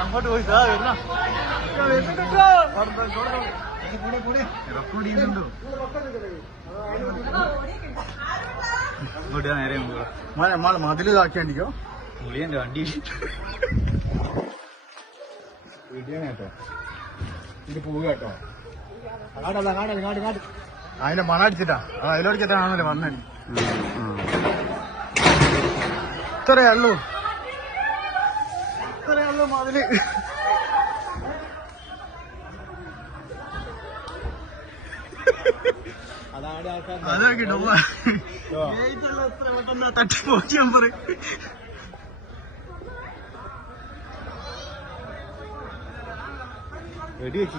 അങ്ങോട്ട് പോയി റെക്കോർഡ് ചെയ്യുന്നുണ്ടോ? ഇങ്ങോട്ട് നേരെ മതിൽ ഇതാക്കിയാണ്ടിക്കോ പുളിയന്റെ വണ്ടി വീട്ടിയാണ് കേട്ടോ. ഇത് പോവുക കേട്ടോ. അതിന്റെ മണ അടിച്ചിട്ടാ അതിലടിച്ചിട്ടാണല്ലോ വന്നത്. ഇത്രയേ ഉള്ളൂ മതില്. അതാക്കിട്ടോ എത്ര പെട്ടെന്ന് തട്ടി പോക്കിയാൻ പറ. വെടി വെച്ചു